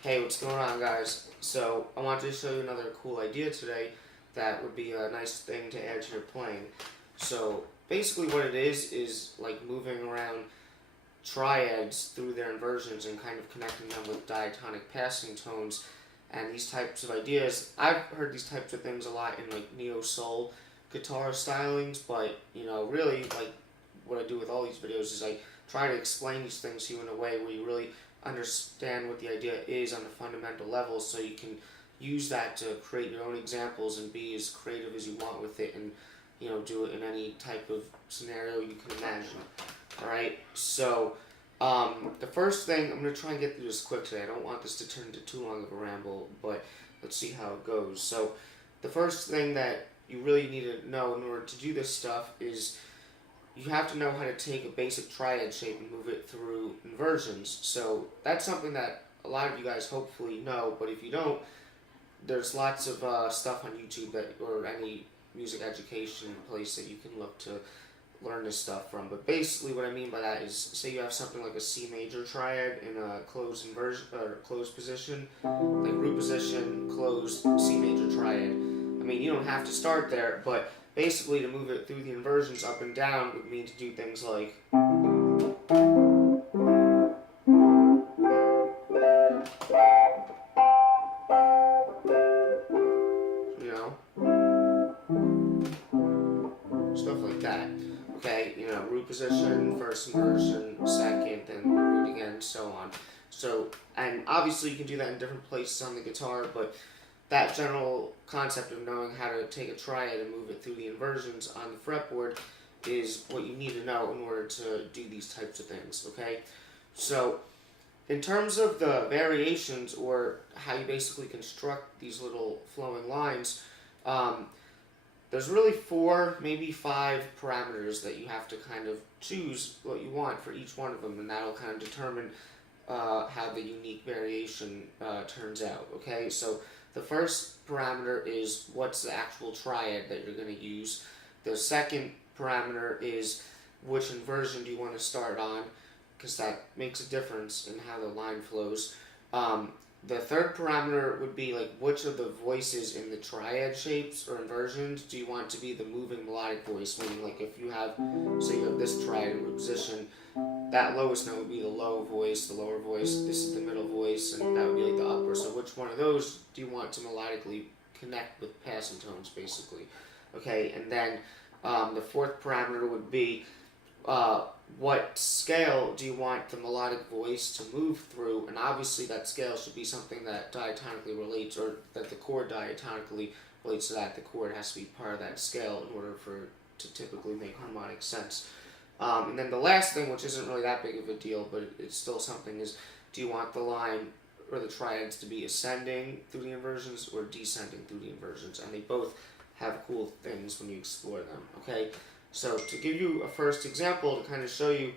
Hey, what's going on, guys? So, I wanted to show you another cool idea today that would be a nice thing to add to your playing. So, basically what it is like moving around triads through their inversions and kind of connecting them with diatonic passing tones and these types of ideas. I've heard these types of things a lot in like neo-soul guitar stylings, but, really, like, what I do with all these videos is I try to explain these things to you in a way where you really understand what the idea is on a fundamental level, so you can use that to create your own examples and be as creative as you want with it, and do it in any type of scenario you can imagine. Alright, so the first thing, I'm going to try and get through this quick today. I don't want this to turn into too long of a ramble, but let's see how it goes. So the first thing that you really need to know in order to do this stuff is you have to know how to take a basic triad shape and move it through inversions. So that's something that a lot of you guys hopefully know, but if you don't, there's lots of stuff on YouTube or any music education place that you can look to learn this stuff from. But basically what I mean by that is, say you have something like a C major triad in a closed inversion or closed position, like root position, closed C major triad. I mean, you don't have to start there, but basically, to move it through the inversions up and down would mean to do things like, stuff like that. Okay, root position, first inversion, second, then root again, so on. So, and obviously you can do that in different places on the guitar, but that general concept of knowing how to take a triad and move it through the inversions on the fretboard is what you need to know in order to do these types of things, okay? So, in terms of the variations, or how you basically construct these little flowing lines, there's really 4, maybe 5 parameters that you have to kind of choose what you want for each one of them, and that'll kind of determine how the unique variation turns out, okay? So, the first parameter is what's the actual triad that you're going to use. The second parameter is which inversion do you want to start on, because that makes a difference in how the line flows. The third parameter would be like which of the voices in the triad shapes or inversions do you want to be the moving melodic voice, meaning like if you have, say you have this triad in root position, that lowest note would be the low voice, the lower voice, this is the middle voice, and that would be like the upper. So which one of those do you want to melodically connect with passing tones, basically? Okay, and then the fourth parameter would be what scale do you want the melodic voice to move through, and obviously that scale should be something that diatonically relates, or that the chord diatonically relates to that. The chord has to be part of that scale in order for it to typically make harmonic sense. And then the last thing, which isn't really that big of a deal, but it's still something, is do you want the line or the triads to be ascending through the inversions or descending through the inversions? And they both have cool things when you explore them, okay? So to give you a first example to kind of show you,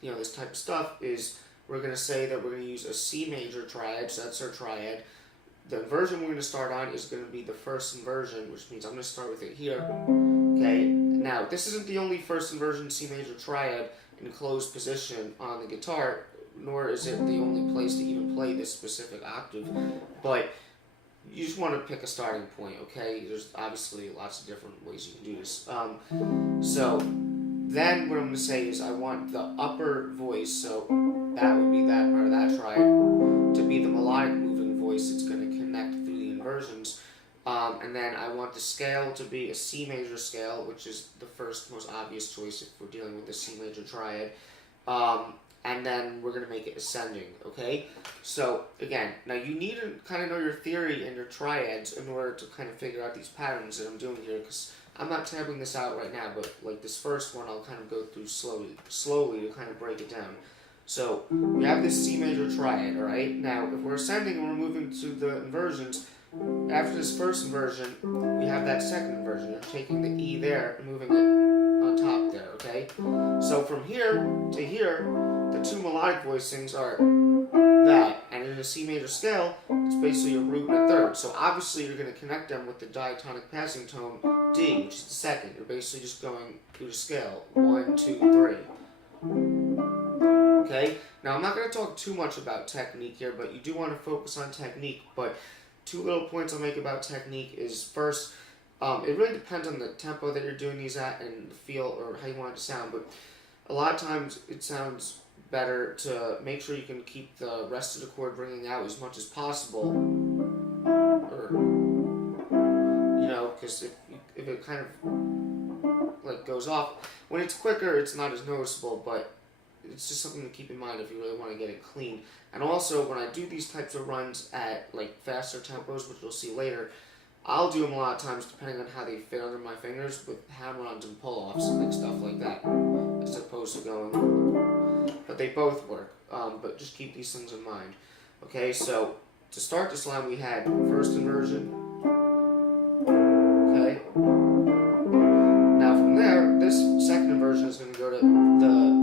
this type of stuff is we're going to say that we're going to use a C major triad, so that's our triad. The inversion we're going to start on is going to be the first inversion, which means I'm going to start with it here, okay? Now, this isn't the only first inversion C major triad in closed position on the guitar, nor is it the only place to even play this specific octave, but you just want to pick a starting point, okay? There's obviously lots of different ways you can do this. So then what I'm going to say is I want the upper voice, so that would be that part of that triad, to be the melodic moving voice that's going to connect through the inversions. And then I want the scale to be a C major scale, which is the first most obvious choice if we're dealing with the C major triad. And then we're going to make it ascending, okay? So, again, now you need to kind of know your theory and your triads in order to kind of figure out these patterns that I'm doing here, because I'm not tabbing this out right now, but like this first one I'll kind of go through slowly to kind of break it down. So, we have this C major triad, alright? Now, if we're ascending and we're moving to the inversions, after this first inversion, we have that second inversion. You're taking the E there and moving it on top there, okay? So from here to here, the two melodic voicings are that, and in a C major scale, it's basically a root and a third. So obviously you're going to connect them with the diatonic passing tone D, which is the second. You're basically just going through the scale, 1, 2, 3. Okay, now I'm not going to talk too much about technique here, but you do want to focus on technique. But two little points I'll make about technique is first, it really depends on the tempo that you're doing these at and the feel or how you want it to sound. But a lot of times it sounds better to make sure you can keep the rest of the chord ringing out as much as possible. Or, you know, because if it kind of like goes off, when it's quicker, it's not as noticeable, but it's just something to keep in mind if you really want to get it clean. And also, when I do these types of runs at like faster tempos, which you'll see later, I'll do them a lot of times depending on how they fit under my fingers with hammer-ons and pull-offs and like stuff like that, as opposed to going. But they both work. But just keep these things in mind. Okay, so to start this line, we had first inversion. Okay. Now from there, this second inversion is going to go to the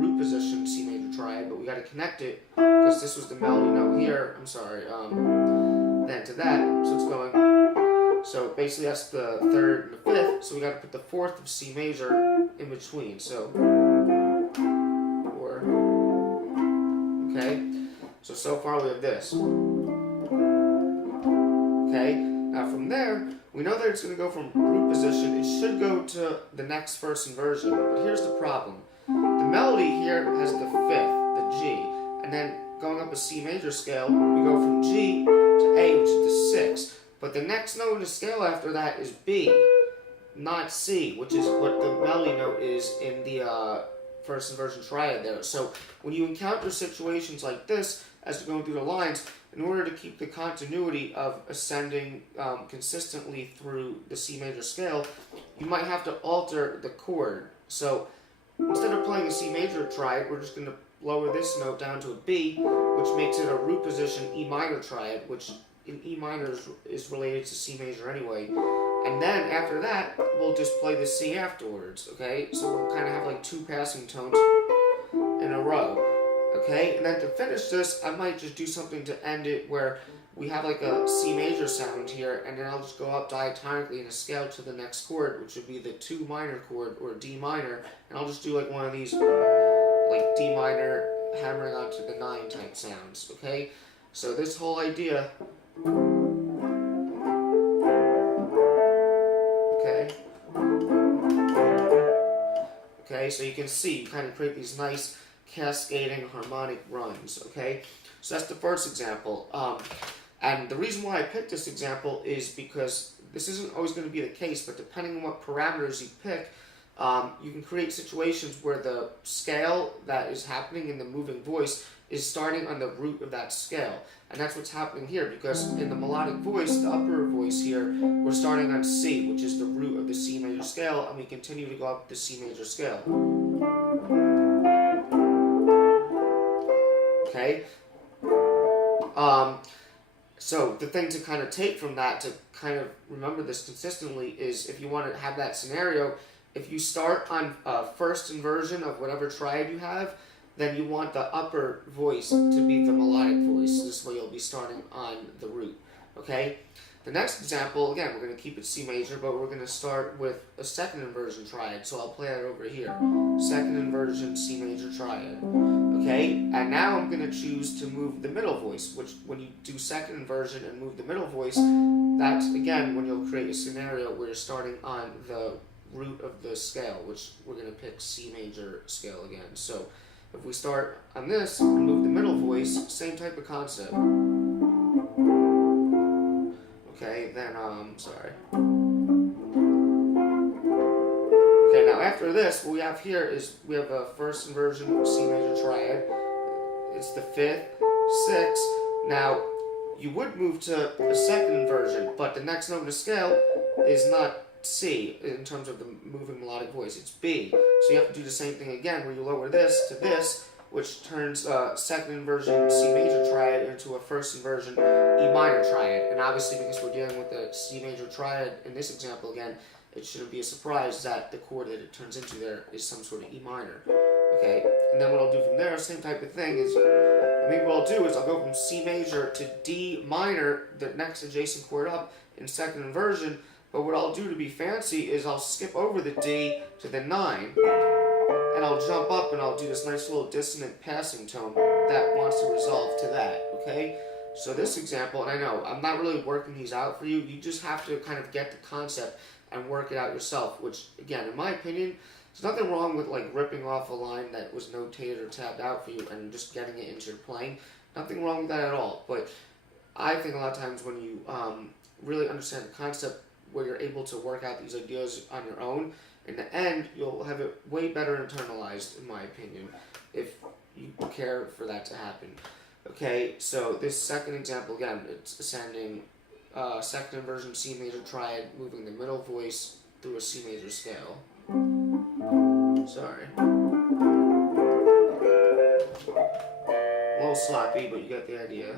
root position, C major triad, but we got to connect it because this was the melody note here. I'm sorry. Then to that, so it's going. So basically, that's the third and the fifth. So we got to put the fourth of C major in between. So, or okay. So far we have this. Okay. Now from there, we know that it's going to go from root position. It should go to the next first inversion. But here's the problem. The melody here has the fifth, the G, and then going up a C major scale, we go from G to A, which is the sixth. But the next note in the scale after that is B, not C, which is what the melody note is in the first inversion triad there. So when you encounter situations like this, as you're going through the lines, in order to keep the continuity of ascending consistently through the C major scale, you might have to alter the chord. So instead of playing a C major triad, we're just going to lower this note down to a B, which makes it a root position E minor triad, which in E minor is related to C major anyway. And then after that, we'll just play the C afterwards, okay? So we'll kind of have like two passing tones in a row, okay? And then to finish this, I might just do something to end it where we have like a C major sound here, and then I'll just go up diatonically in a scale to the next chord, which would be the 2 minor chord, or D minor, and I'll just do like one of these, like D minor hammering onto the 9 type sounds, okay? So this whole idea, okay, so you can see, you kind of create these nice cascading harmonic runs, okay? So that's the first example. And the reason why I picked this example is because this isn't always going to be the case, but depending on what parameters you pick, you can create situations where the scale that is happening in the moving voice is starting on the root of that scale. And that's what's happening here, because in the melodic voice, the upper voice here, we're starting on C, which is the root of the C major scale, and we continue to go up the C major scale. Okay? So the thing to kind of take from that, to kind of remember this consistently, is if you want to have that scenario, if you start on first inversion of whatever triad you have, then you want the upper voice to be the melodic voice. This way you'll be starting on the root. Okay? The next example, again, we're going to keep it C major, but we're going to start with a second inversion triad. So I'll play that over here. Second inversion C major triad. Okay? And now I'm going to choose to move the middle voice, which when you do second inversion and move the middle voice, that's, again, when you'll create a scenario where you're starting on the root of the scale, which we're going to pick C major scale again. So if we start on this and move the middle voice, same type of concept. Okay, then, sorry. Okay, now after this, what we have here is we have a first inversion C major triad. It's the 5th, 6th. Now, you would move to a second inversion, but the next note in the scale is not C in terms of the moving melodic voice, it's B. So you have to do the same thing again, where you lower this to this, which turns second inversion C major triad into a first inversion E minor triad. And obviously, because we're dealing with the C major triad in this example again, it shouldn't be a surprise that the chord that it turns into there is some sort of E minor. Okay, and then what I'll do from there, same type of thing, is maybe what I'll do is I'll go from C major to D minor, the next adjacent chord up, in second inversion. But what I'll do to be fancy is I'll skip over the D to the 9, and I'll jump up and I'll do this nice little dissonant passing tone that wants to resolve to that, okay? So this example, and I know I'm not really working these out for you, you just have to kind of get the concept and work it out yourself, which, again, in my opinion, there's nothing wrong with like ripping off a line that was notated or tabbed out for you and just getting it into your playing. Nothing wrong with that at all, but I think a lot of times when you really understand the concept where you're able to work out these ideas on your own, in the end, you'll have it way better internalized, in my opinion, if you care for that to happen. Okay, so this second example, again, it's ascending second inversion C major triad, moving the middle voice through a C major scale. Sorry. A little sloppy, but you get the idea.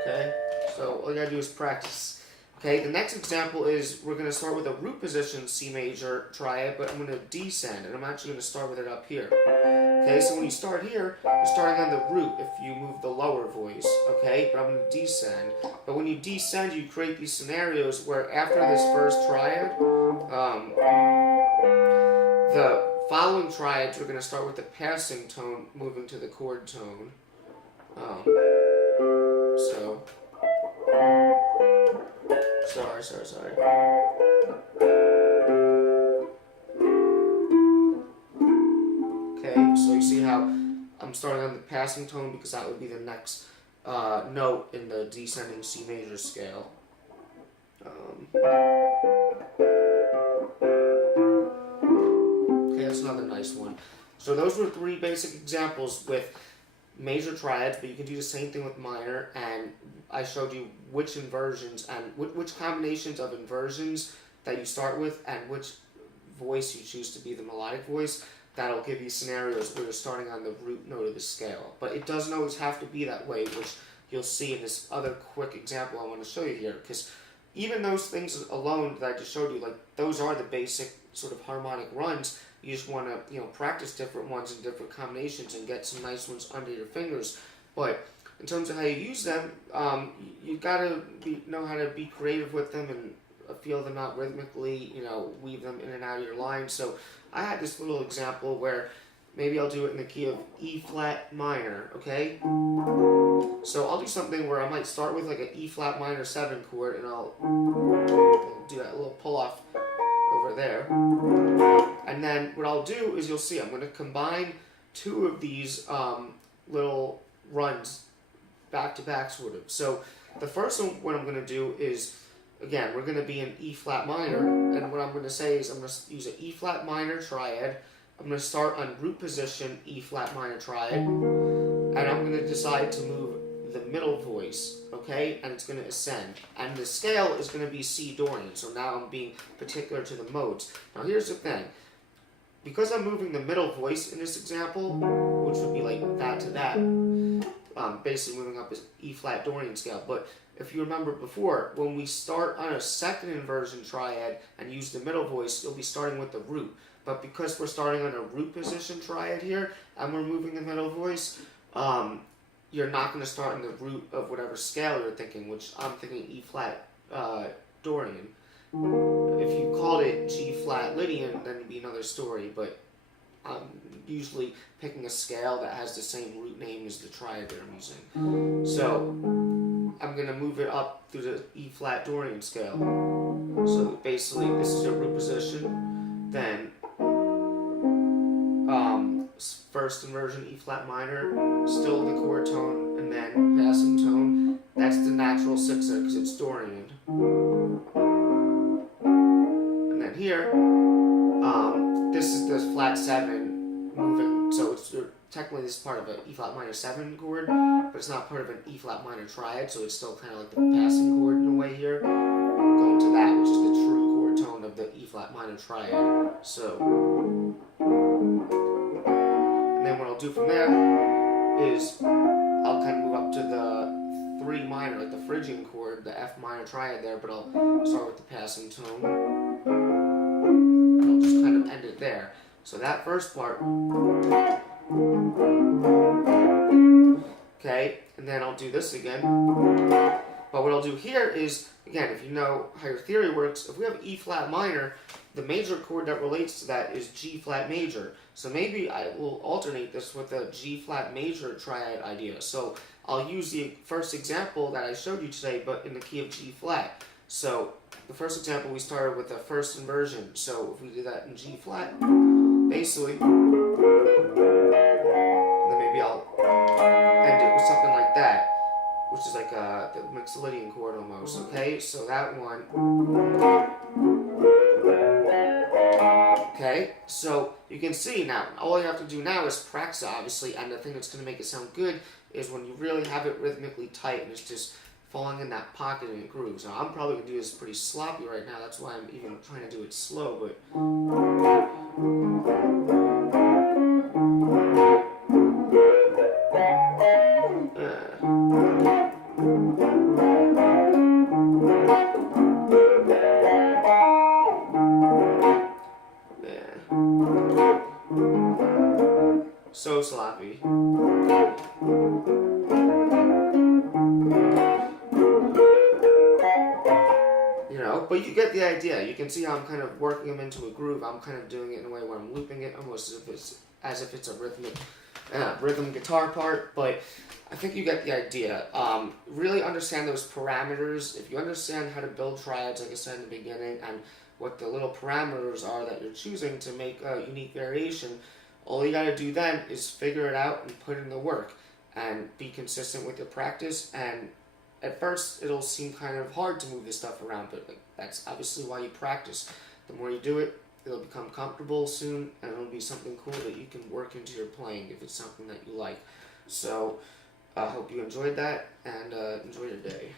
Okay, so all you gotta do is practice. Okay, the next example is we're going to start with a root position C major triad, but I'm going to descend, and I'm actually going to start with it up here. Okay, so when you start here, you're starting on the root if you move the lower voice, okay, but I'm going to descend. But when you descend, you create these scenarios where after this first triad, the following triads, we're going to start with the passing tone moving to the chord tone. Sorry. Okay, so you see how I'm starting on the passing tone because that would be the next note in the descending C major scale. Okay, that's another nice one. So those were 3 basic examples with major triads, but you can do the same thing with minor, and I showed you which inversions and which combinations of inversions that you start with and which voice you choose to be the melodic voice. That'll give you scenarios where you're starting on the root note of the scale. But it doesn't always have to be that way, which you'll see in this other quick example I want to show you here, because even those things alone that I just showed you, like those are the basic sort of harmonic runs. You just want to, practice different ones in different combinations and get some nice ones under your fingers. But in terms of how you use them, you gotta know how to be creative with them and feel them out rhythmically. Weave them in and out of your line. So I had this little example where maybe I'll do it in the key of E flat minor. Okay. So I'll do something where I might start with like an E flat minor 7 chord, and I'll do that little pull off over there. And then what I'll do is, you'll see I'm going to combine 2 of these little runs back to back sort of. So the first one, what I'm going to do is, again, we're going to be in E flat minor, and what I'm going to say is I'm going to use an E flat minor triad. I'm going to start on root position E flat minor triad, and I'm going to decide to move the middle voice, okay, and it's going to ascend, and the scale is going to be C Dorian. So now I'm being particular to the modes. Now here's the thing, because I'm moving the middle voice in this example, which would be like that to that, basically moving up as E flat Dorian scale. But if you remember before, when we start on a second inversion triad and use the middle voice, you'll be starting with the root. But because we're starting on a root position triad here, and we're moving the middle voice, you're not going to start in the root of whatever scale you're thinking, which I'm thinking E flat Dorian. If you called it G flat Lydian, then it'd be another story, but I'm usually picking a scale that has the same root name as the triad that I'm using. So I'm going to move it up through the E flat Dorian scale. So basically this is your root position, then first inversion E flat minor, still the chord tone, and then passing tone. That's the natural 6th because it's Dorian. And then here, this is the flat 7 moving, so it's technically this is part of an E flat minor 7 chord, but it's not part of an E flat minor triad, so it's still kind of like the passing chord in a way here, going to that, which is the true chord tone of the E flat minor triad. So, and then what I'll do from there is I'll kind of move up to the 3 minor, like the Phrygian chord, the F minor triad there, but I'll start with the passing tone. And I'll just kind of end it there. So that first part, okay, and then I'll do this again. But what I'll do here is, again, if you know how your theory works, if we have E flat minor, the major chord that relates to that is G flat major. So maybe I will alternate this with a G flat major triad idea. So I'll use the first example that I showed you today, but in the key of G flat. So the first example, we started with the first inversion. So if we do that in G flat, basically, then maybe I'll end it with something like that, which is like the Mixolydian chord almost, okay? So that one. Okay, so you can see now, all you have to do now is practice, obviously, and the thing that's going to make it sound good is when you really have it rhythmically tight and it's just falling in that pocket and it grooves. Now, I'm probably going to do this pretty sloppy right now, that's why I'm even trying to do it slow, but... So sloppy. You know, but you get the idea. You can see how I'm kind of working them into a groove. I'm kind of doing it in a way where I'm looping it almost as if it's a rhythm guitar part, but I think you get the idea. Really understand those parameters. If you understand how to build triads, like I said in the beginning, and what the little parameters are that you're choosing to make a unique variation, all you gotta do then is figure it out and put in the work and be consistent with your practice. And at first it'll seem kind of hard to move this stuff around, but that's obviously why you practice. The more you do it, it'll become comfortable soon, and it'll be something cool that you can work into your playing if it's something that you like. So I hope you enjoyed that, and enjoy your day.